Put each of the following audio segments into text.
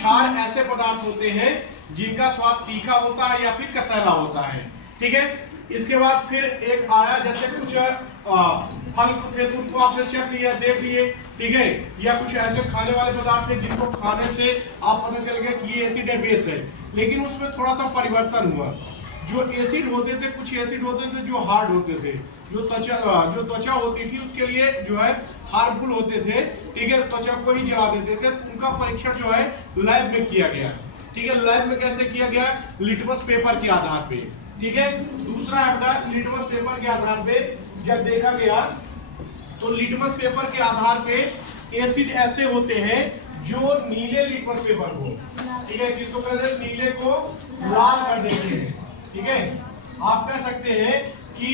क्षार ऐसे पदार्थ होते हैं जिनका स्वाद तीखा होता है या फिर कसैला होता है। ठीक है, इसके बाद फिर एक आया जैसे कुछ फल थे तो उनको आपने चख लिया, देख लिए, ठीक है, या कुछ ऐसे खाने वाले पदार्थ थे जिनको खाने से आप पता चल गया कि ये एसिड है, बेस है, लेकिन उसमें थोड़ा सा परिवर्तन हुआ। जो एसिड होते थे, कुछ एसिड होते थे जो हार्ड होते थे, जो त्वचा होती थी उसके लिए जो है हार्मफुल होते थे, ठीक है, त्वचा को ही जला देते थे। उनका परीक्षण जो है लैब में किया गया। ठीक है, लैब में कैसे किया गया? लिटमस पेपर के आधार पे। ठीक है, दूसरा है लिटमस पेपर के आधार पे जब देखा गया तो लिटमस पेपर के आधार पे एसिड ऐसे होते हैं जो नीले लिटमस पेपर को, ठीक है, किसको कहते हैं? नीले को लाल कर देते हैं। ठीक है, आप कह सकते हैं कि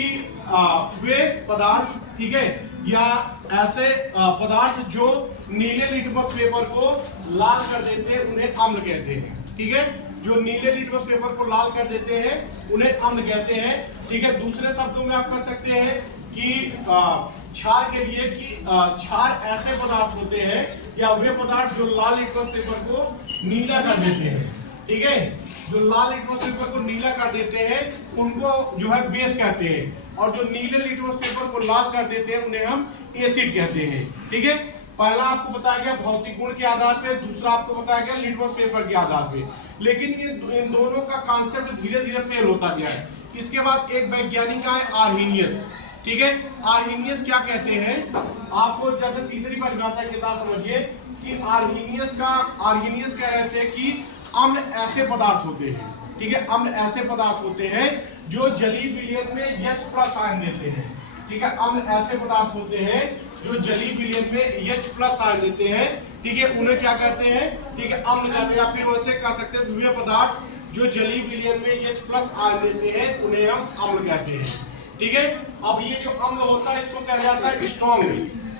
वे पदार्थ, ठीक है, या ऐसे पदार्थ जो नीले लिटमस पेपर को लाल कर देते हैं उन्हें अम्ल कहते हैं। ठीक है, जो नीले लिटमस पेपर को लाल कर देते हैं उन्हें अम्ल कहते हैं। ठीक है, दूसरे शब्दों में आप कह सकते हैं कि क्षार के लिए कि क्षार ऐसे पदार्थ होते हैं या वे पदार्थ जो लाल लिटमस पेपर को नीला कर देते हैं। ठीक है, जो लाल लिटमस पेपर को नीला कर देते हैं उनको जो है बेस कहते हैं, और जो नीले लिटमस पेपर को लाल कर देते हैं उन्हें हम एसिड कहते हैं। ठीक है, पहला आपको बताया गया भौतिक गुण के आधार पे, दूसरा आपको बताया गया लिटमस पेपर के आधार पे, लेकिन इन दोनों का कॉन्सेप्ट धीरे धीरे फेल होता गया है। इसके बाद एक वैज्ञानिक है आर्हीनियस। ठीक है, आर्हीनियस क्या कहते हैं? आपको जैसे तीसरी परिभाषा के साथ समझिए कि आर्हीनियस कह रहे थे कि अम्ल ऐसे पदार्थ होते हैं, ठीक है, अम्ल ऐसे पदार्थ होते हैं जो जलीय विलयन में H+ आयन देते हैं। ठीक है, अम्ल ऐसे पदार्थ होते हैं जो जलीय विलयन में H+ आयन देते हैं। ठीक है, उन्हें क्या कहते हैं? ठीक है, अम्ल कहते हैं, या फिर वैसे कह सकते हैं वे पदार्थ जो जलीय विलयन में H+ आयन देते हैं उन्हें हम अम्ल कहते हैं। ठीक है, अब ये जो अम्ल होता है इसको कहा जाता है स्ट्रॉन्ग।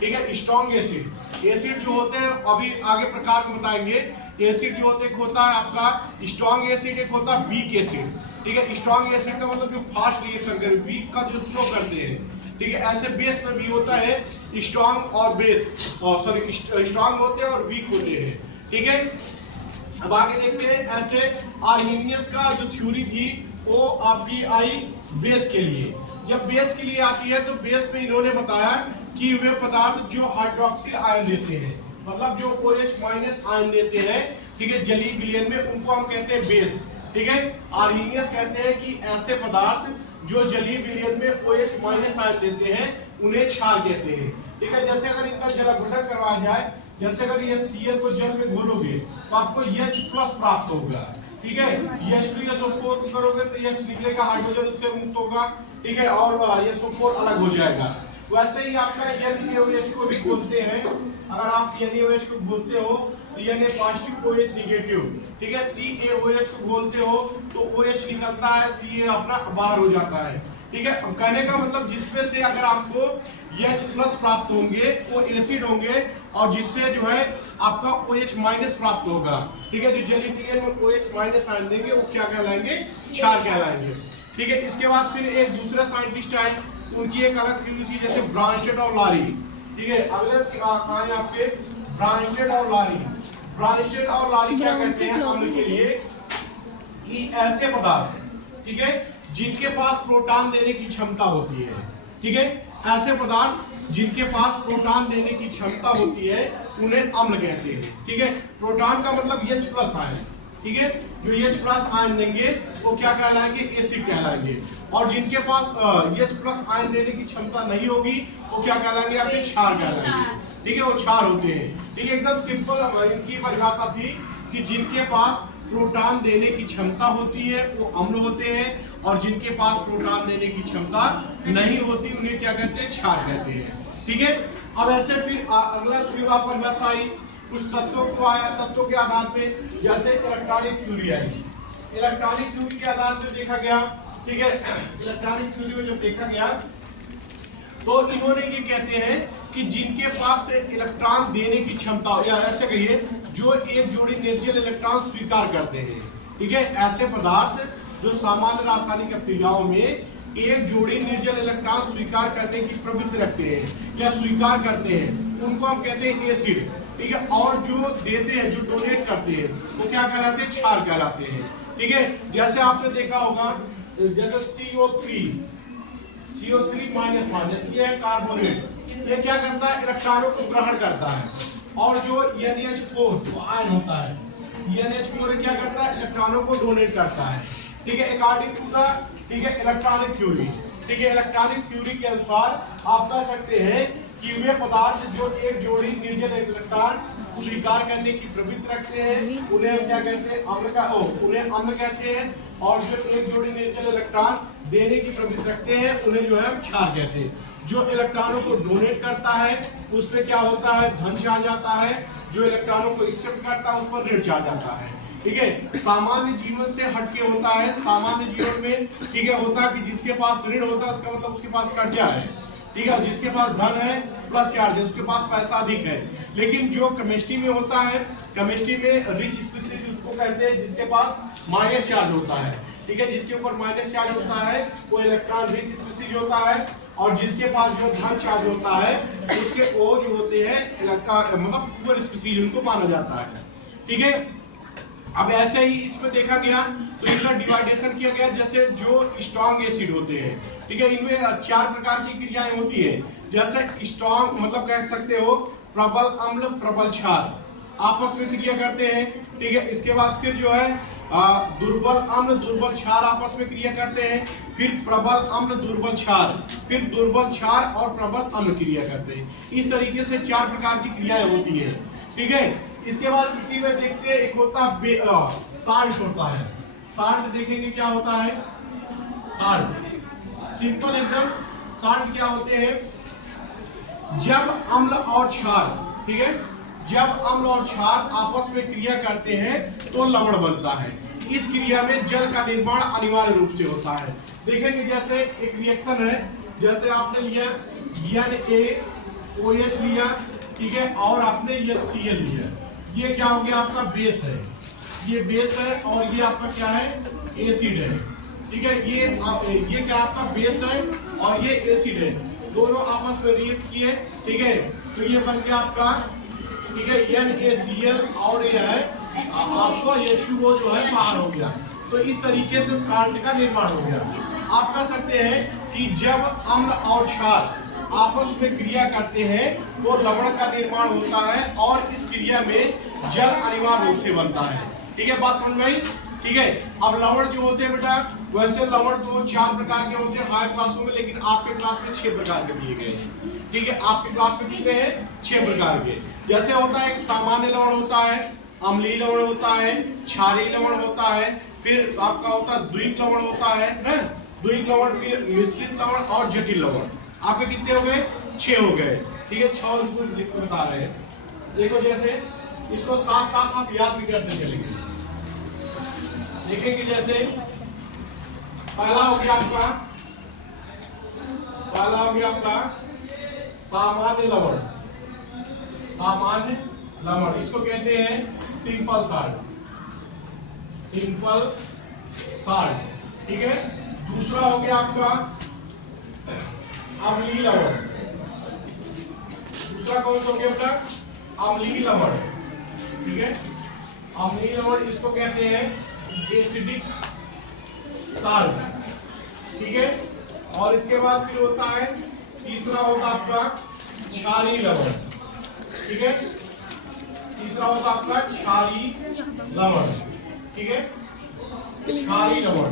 ठीक है, स्ट्रॉन्ग एसिड। एसिड जो होते हैं अभी आगे प्रकार में बताएंगे। एसिड जो होता है आपका स्ट्रॉन्ग एसिड, एक होता है वीक एसिड। ठीक है, स्ट्रॉन्ग एसिड का मतलब जो फास्ट रिएक्शन करे, वीक का जो स्लो करते हैं। ठीक है, ऐसे बेस में भी होता है स्ट्रॉन्ग और बेस, सॉरी स्ट्रॉन्ग होते हैं और वीक होते हैं। ठीक है, अब आगे देखते हैं। ऐसे आर्हीनियस का जो थ्योरी थी वो आपकी आई बेस के लिए। जब बेस के लिए आती है तो बेस में इन्होंने बताया कि वे पदार्थ जो हाइड्रोक्सिल आयन देते हैं, मतलब जो OH- आयन देते हैं, ठीक है, जलीय विलयन में, उनको हम कहते हैं बेस। ठीक है, आर्हीनियस कहते हैं कि ऐसे पदार्थ जो जलीय विलयन में OH- आयन देते हैं उन्हें क्षार कहते हैं। ठीक है, जैसे अगर इनका जलावृतन करवाया जाए, जैसे अगर HCl को जल में घोलोगे तो आपको H+ प्राप्त होगा। ठीक है, H2SO4 करोगे तो H निकलेगा, हाइड्रोजन उससे मुक्त होगा। ठीक है, और SO4 अलग हो जाएगा। वैसे ही आपका NaOH को भी बोलते हैं। अगर आप NaOH को बोलते हो तो Na पॉजिटिव, OH निगेटिव। ठीक है, CaOH को बोलते हो तो OH निकलता है, Ca अपना बाहर हो जाता है। ठीक है, कहने का मतलब जिसमें से अगर आपको H+ प्राप्त होंगे वो एसिड होंगे, और जिससे जो है आपका OH- प्राप्त होगा। ठीक है, जो जलीय विलयन में OH- आयन देंगे वो क्या कहलाएंगे? क्षार कहलाएंगे। ठीक है, इसके बाद फिर एक दूसरा साइंटिस्ट आए, उनकी एक अलग थ्योरी थी, जैसे ब्रांस्टेड और लारी। ठीक है, अगले आए आपके ब्रांस्टेड और लारी। ब्रांस्टेड और लारी क्या कहते हैं अम्ल के लिए? कि ऐसे पदार्थ, ठीक है, जिनके पास प्रोटॉन देने की क्षमता होती है। ठीक है, ऐसे पदार्थ जिनके पास प्रोटॉन देने की क्षमता होती है उन्हें अम्ल कहते हैं। ठीक है, प्रोटॉन का मतलब H+ आयन। ठीक है, जो H+ आयन देंगे वो क्या कहलाएंगे? एसिड कहलाएंगे। और जिनके पास H+ आयन देने की क्षमता नहीं होगी वो क्या कहलाएंगे? आपके क्षार कहलाएंगे। ठीक है, वो क्षार होते हैं। ठीक है, एकदम सिंपल इनकी परिभाषा थी कि जिनके पास प्रोटॉन देने की क्षमता होती है वो अम्ल होते हैं, और जिनके पास प्रोटॉन देने की क्षमता नहीं होती उन्हें क्या कहते हैं? क्षार कहते हैं। ठीक है, अब ऐसे फिर अगला परिभाषा आई, कुछ तत्वों को आया, तत्वों के आधार पे, जैसे इलेक्ट्रॉनिक थ्योरी आई। इलेक्ट्रॉनिक थ्योरी के आधार पे देखा गया। ठीक है, इलेक्ट्रॉनिक थ्योरी में जब देखा गया तो इन्होंने ये कहते हैं कि जिनके पास इलेक्ट्रॉन देने की क्षमता, या ऐसे कहिए जो एक जोड़ी निर्जल इलेक्ट्रॉन स्वीकार करते हैं। ठीक है, ऐसे पदार्थ जो सामान्य रासायनिक क्रियाओं में एक जोड़ी निर्जल इलेक्ट्रॉन स्वीकार करने की प्रवृत्ति रखते हैं या स्वीकार करते हैं, उनको हम कहते हैं एसिड। ठीक है, और जो देते हैं, जो डोनेट करते हैं, वो क्या कहलाते हैं? क्षार कहलाते हैं। ठीक है, जैसे आपने देखा होगा, जैसे CO3 माइनस माइनस, ये है कार्बोनेट, ये क्या करता है? इलेक्ट्रॉनों को ग्रहण करता है। और जो NH4 आयन होता है, NH4 क्या करता है? इलेक्ट्रॉनों को डोनेट करता है। ठीक है, अकॉर्डिंग टू द, ठीक है, इलेक्ट्रॉनिक थ्योरी। ठीक है, इलेक्ट्रॉनिक थ्योरी के अनुसार आप कह सकते हैं कि वे पदार्थ जो एक जोड़ी निर्जल इलेक्ट्रॉन स्वीकार करने की प्रवृत्ति रखते हैं, उन्हें हम क्या कहते हैं? उन्हें अम्ल कहते हैं। और जो एक जोड़ी निर्जल इलेक्ट्रॉन देने की प्रवृत्ति रखते हैं, उन्हें जो है हम क्षार कहते हैं। जो इलेक्ट्रॉनों को डोनेट करता है उसमें क्या होता है? धन चार्ज आता है। जो इलेक्ट्रॉनों को एक्सेप्ट करता है उस पर ऋण चार्ज आता है। ठीक है, सामान्य जीवन से हटके होता है। सामान्य जीवन में, ठीक है, होता है कि जिसके पास ऋण होता है उसका मतलब उसके पास कर्जा है। ठीक है, जिसके पास धन है प्लस चार्ज है, उसके पास पैसा अधिक है। लेकिन जो केमिस्ट्री में होता है, केमिस्ट्री में रिच स्पीशीज उसको कहते हैं जिसके पास माइनस चार्ज होता है। ठीक है, जिसके ऊपर माइनस चार्ज होता है वो इलेक्ट्रॉन रिच स्पीशीज होता है। और जिसके पास जो धन चार्ज होता है उसके वो जो होते हैं इलेक्ट्रॉन, मतलब पुअर स्पीशीज उनको माना जाता है। ठीक है, अब ऐसे ही इसमें देखा गया तो इनका डिवाइडेशन किया गया। जैसे जो स्ट्रॉन्ग एसिड होते हैं, ठीक है, इनमें 4 प्रकार की क्रियाएं होती है। जैसे स्ट्रॉन्ग मतलब कह सकते हो प्रबल अम्ल प्रबल क्षार आपस में क्रिया करते हैं। ठीक है, इसके बाद फिर जो है दुर्बल अम्ल दुर्बल क्षार आपस में क्रिया करते हैं। फिर प्रबल अम्ल दुर्बल क्षार, फिर दुर्बल क्षार और प्रबल अम्ल क्रिया करते हैं। इस तरीके से 4 प्रकार की क्रियाएं होती है। ठीक है, इसके बाद इसी में देखते हैं एक होता साल्ट होता है। साल्ट देखेंगे क्या होता है? साल्ट सिंपल एकदम। साल्ट क्या होते हैं? जब अम्ल और क्षार, ठीक है, जब अम्ल और क्षार आपस में क्रिया करते हैं तो लवण बनता है। इस क्रिया में जल का निर्माण अनिवार्य रूप से होता है। देखेंगे जैसे एक रिएक्शन है, जैसे आपने लिया NaOH लिया, ठीक है, और आपने HCl लिया। ये क्या हो गया? आपका बेस है, ये बेस है, और ये आपका क्या है? एसिड है। ठीक है, ये क्या आपका बेस है और ये एसिड है, दोनों आपस में रिएक्ट किए। ठीक है, तो ये बन गया आपका, ठीक है, NaCl, और ये है आपको H2O जो है बाहर हो गया। तो इस तरीके से साल्ट का निर्माण हो गया। आप कह सकते हैं कि जब अम्ल और क्षार आपस में क्रिया करते हैं तो लवण का निर्माण होता है, और इस क्रिया में जल अनिवार्य रूप से बनता है। ठीक है, बात समझ में आई? ठीक है, अब लवण जो होते हैं बेटा, वैसे लवण तो 4 प्रकार के होते हैं हायर क्लासों में, लेकिन आपके क्लास में 6 प्रकार के दिए गए हैं। ठीक है, आपके क्लास में कितने हैं? 6 प्रकार के। जैसे होता है एक सामान्य लवण होता है, अम्लीय लवण होता है, क्षारीय लवण होता है, फिर आपका होता है द्विक लवण होता है ना, द्विक लवण, फिर मिश्रित लवण और जटिल लवण। आपके कितने हो गए? 6 हो गए। ठीक है, 6 लिख के बता रहे हैं। देखो जैसे इसको साथ साथ आप याद भी करते चलेंगे। देखेंगे जैसे पहला हो गया आपका सामान्य लवण। सामान्य लवण इसको कहते हैं सिंपल साल्ट, सिंपल साल्ट। ठीक है, दूसरा हो गया आपका अम्लीय लवण। दूसरा कौन सा हो गया बेटा? अम्लीय लवण। ठीक है, अम्लीय लवण इसको कहते हैं एसिडिक साल्ट। ठीक है, और इसके बाद फिर होता है तीसरा होता आपका क्षारीय लवण। ठीक है, तीसरा होता आपका क्षारीय लवण। ठीक है, क्षारीय लवण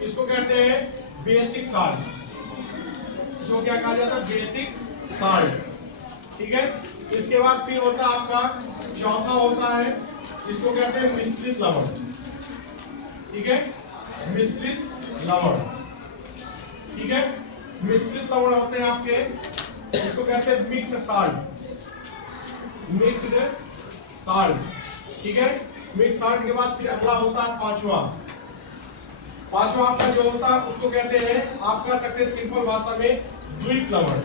इसको कहते हैं बेसिक साल्ट। इसको क्या कहा जाता है? Basic salt. ठीक है, इसके बाद फिर होता है आपका चौथा होता है, इसको कहते हैं मिश्रित लवण। ठीक है, मिश्रित लवण। ठीक है, मिश्रित लवण होते हैं आपके, इसको कहते हैं मिक्स साल्ट, मिक्स्ड साल्ट। ठीक है, मिक्स साल्ट के बाद फिर अगला होता है पांचवा आपका जो होता है उसको कहते हैं, आप कह सकते हैं सिंपल भाषा में द्विक लवण।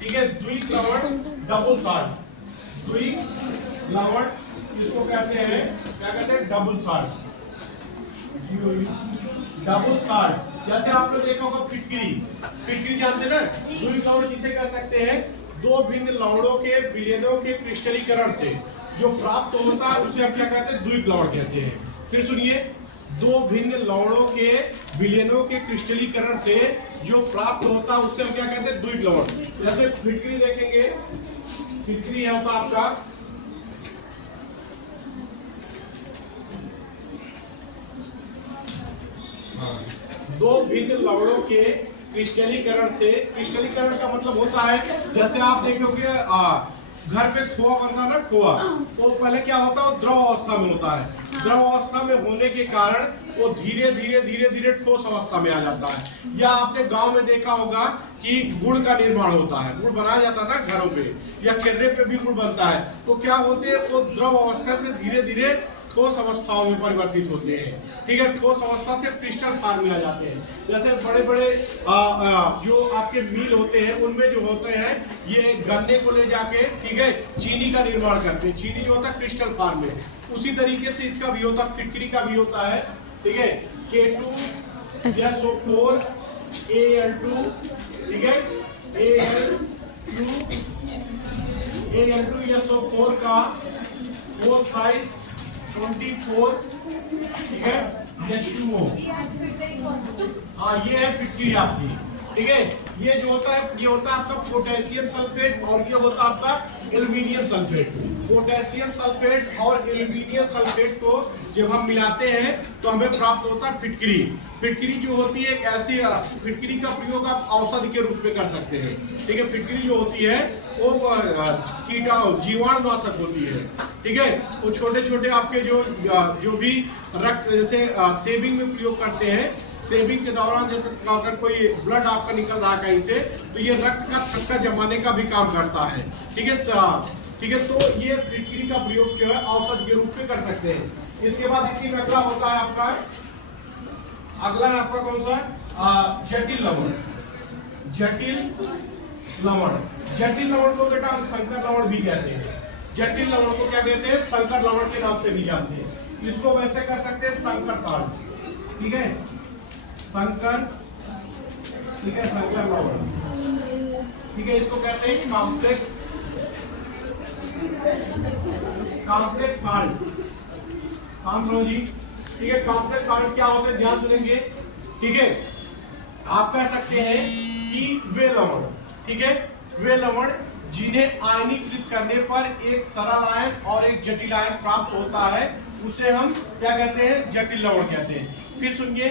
ठीक है, द्विक लवण डबल साल्ट, द्विक लवण इसको कहते हैं, क्या कहते हैं? Double salt, double salt. जैसे आपने देखा होगा फिटकरी जानते हैं ना, द्विक लवण किसे कह सकते हैं? दो भिन्न लवणों के विलयनों के क्रिस्टलीकरण से जो प्राप्त होता है उसे हम क्या कहते हैं, द्विक लवण कहते हैं। फिर सुनिए, दो भिन्न लवणों के विलयनों के क्रिस्टलीकरण से जो प्राप्त होता है उससे हम क्या कहते हैं, द्विक लवण। जैसे फिटकरी देखेंगे, फिटकरी है होता आपका दो भिन्न लवणों के क्रिस्टलीकरण से, क्रिस्टलीकरण का मतलब होता है जैसे आप देखोगे घर पे खोआ बनता है ना, खोआ, तो पहले क्या होता है, वो द्रव अवस्था में होता है। द्रव अवस्था में होने के कारण वो धीरे धीरे ठोस अवस्था में आ जाता है। या आपने गांव में देखा होगा कि गुड़ का निर्माण होता है, गुड़ बनाया जाता है ना घरों पे, या किर्रे पे भी गुड़ बनता है, तो क्या होते हैं, वो द्रव अवस्था से धीरे धीरे ठोस अवस्थाओं में परिवर्तित होते हैं। ठीक है, ठोस अवस्था से क्रिस्टल फॉर्म में आ जाते हैं। जैसे बड़े बड़े जो आपके मिल होते हैं उनमें जो होते हैं, ये गन्ने को ले जाके, ठीक है, चीनी का निर्माण करते हैं। चीनी जो होता है क्रिस्टल फॉर्म में, उसी तरीके से इसका भी होता है, फिटकरी का भी होता है। ठीक है, K2SO4 Al2, ठीक है, Al2SO4 का 4 24, ठीक है, H2O। हाँ, ये है फिटकरी आपकी। ठीक है, ये जो होता है, ये होता है आपका पोटेशियम सल्फेट और ये होता है आपका एल्यूमिनियम सल्फेट। पोटेशियम सल्फेट और एल्यूमिनियम सल्फेट को जब हम मिलाते हैं तो हमें प्राप्त होता है फिटकरी। फिटकरी जो होती है एक ऐसी, फिटकरी का प्रयोग आप औषधि के रूप में कर सकते हैं। ठीक है, फिटकरी जो होती है वो कीटाणु जीवाणुनाशक होती है। ठीक है, वो छोटे छोटे आपके जो भी रक्त, जैसे सेविंग में प्रयोग करते हैं, सेविंग के दौरान जैसे अगर कोई ब्लड आपका निकल रहा है कहीं से, तो ये रक्त का थक्का जमाने का भी काम करता है। ठीक है, ठीक है, तो ये फिटकरी का प्रयोग जो है औषध के रूप में कर सकते हैं। इसके बाद इसी में अगला होता है आपका, अगला है आपका कौन सा, जटिल लवण। जटिल लवण, जटिल लवण को बेटा हम संकर लवण भी कहते हैं। जटिल लवण को क्या कहते हैं, संकर लवण के नाम से भी जानते हैं। इसको वैसे कह सकते हैं संकर साल्ट। ठीक है, संकर, ठीक है, संकर लवण। ठीक है, इसको कहते हैं कॉम्प्लेक्स साल्ट। जी, ठीक है, कॉम्प्लेक्स साल्ट क्या होते हैं, ध्यान सुनेंगे। ठीक है, आप कह सकते हैं कि वे लवण, ठीक है, वे लवण जिन्हें आयनीकृत करने पर एक सरल आयन और एक जटिल आयन प्राप्त होता है, उसे हम क्या कहते हैं, जटिल लवण कहते हैं। फिर सुनिए,